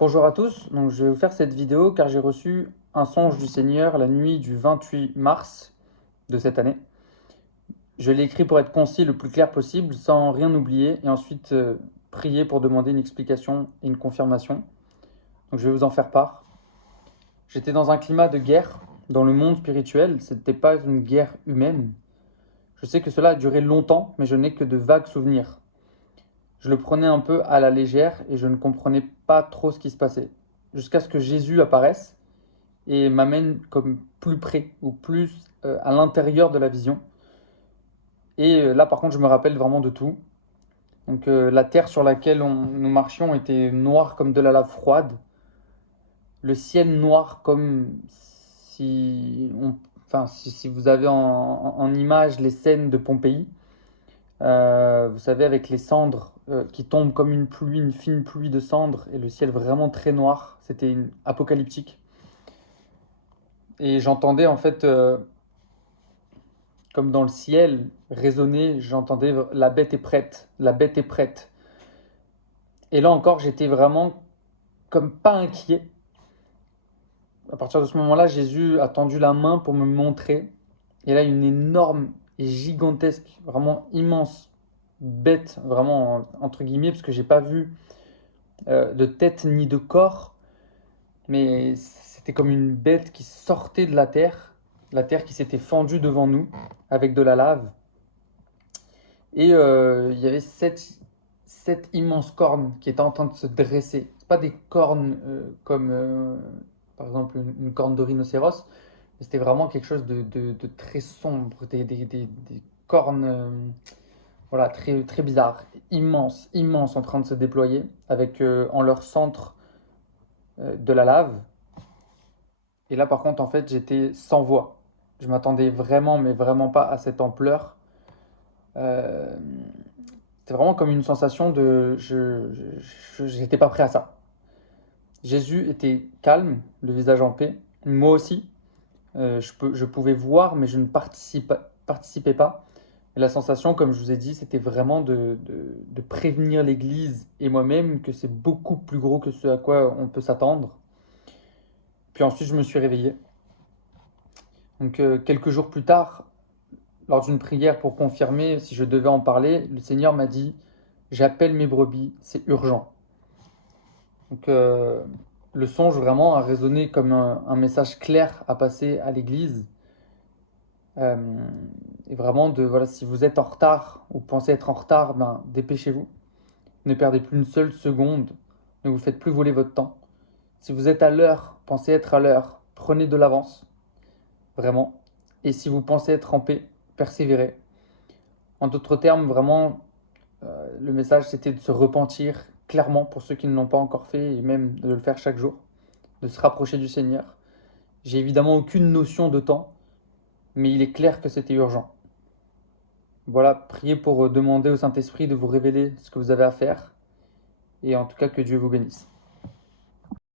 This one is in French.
Bonjour à tous, donc je vais vous faire cette vidéo car j'ai reçu un songe du Seigneur la nuit du 28 mars de cette année. Je l'ai écrit pour être concis le plus clair possible sans rien oublier et ensuite prier pour demander une explication et une confirmation. Donc je vais vous en faire part. J'étais dans un climat de guerre dans le monde spirituel, ce n'était pas une guerre humaine. Je sais que cela a duré longtemps mais je n'ai que de vagues souvenirs. Je le prenais un peu à la légère et je ne comprenais pas trop ce qui se passait. Jusqu'à ce que Jésus apparaisse et m'amène comme plus près ou plus à l'intérieur de la vision. Et là, par contre, je me rappelle vraiment de tout. Donc, la terre sur laquelle nous marchions était noire comme de la lave froide. Le ciel noir comme si, enfin, si vous avez en image les scènes de Pompéi. Vous savez, avec les cendres qui tombent comme une pluie, une fine pluie de cendres, et le ciel vraiment très noir. C'était apocalyptique. Et j'entendais en fait comme dans le ciel résonner, j'entendais la bête est prête, la bête est prête. Et là encore, j'étais vraiment comme pas inquiet. À partir de ce moment-là, Jésus a tendu la main pour me montrer. Et là, une énorme et gigantesque, vraiment immense bête, vraiment entre guillemets, parce que j'ai pas vu de tête ni de corps, mais c'était comme une bête qui sortait de la terre qui s'était fendue devant nous avec de la lave. Et il y avait sept immenses cornes qui étaient en train de se dresser. C'est pas des cornes comme par exemple une corne de rhinocéros, mais c'était vraiment quelque chose de très sombre, des cornes voilà, très, très bizarres, immenses, immenses en train de se déployer, avec en leur centre de la lave. Et là par contre en fait j'étais sans voix. Je m'attendais vraiment, mais vraiment pas à cette ampleur. Euh, C'est vraiment comme une sensation de j'étais pas prêt à ça. Jésus était calme, le visage en paix. Moi aussi, je pouvais voir, mais je ne participais pas. Et la sensation, comme je vous ai dit, c'était vraiment de prévenir l'Église et moi-même que c'est beaucoup plus gros que ce à quoi on peut s'attendre. Puis ensuite, je me suis réveillé. Donc, quelques jours plus tard, lors d'une prière pour confirmer si je devais en parler, le Seigneur m'a dit, j'appelle mes brebis, c'est urgent. Donc, le songe vraiment a résonné comme un message clair à passer à l'Église. Euh, et vraiment, voilà, si vous êtes en retard ou pensez être en retard, ben, dépêchez-vous. Ne perdez plus une seule seconde. Ne vous faites plus voler votre temps. Si vous êtes à l'heure, pensez être à l'heure. Prenez de l'avance, vraiment. Et si vous pensez être en paix, persévérez. En d'autres termes, vraiment, le message c'était de se repentir clairement pour ceux qui ne l'ont pas encore fait et même de le faire chaque jour, de se rapprocher du Seigneur. J'ai évidemment aucune notion de temps, mais il est clair que c'était urgent. Voilà, priez pour demander au Saint-Esprit de vous révéler ce que vous avez à faire, et en tout cas que Dieu vous bénisse.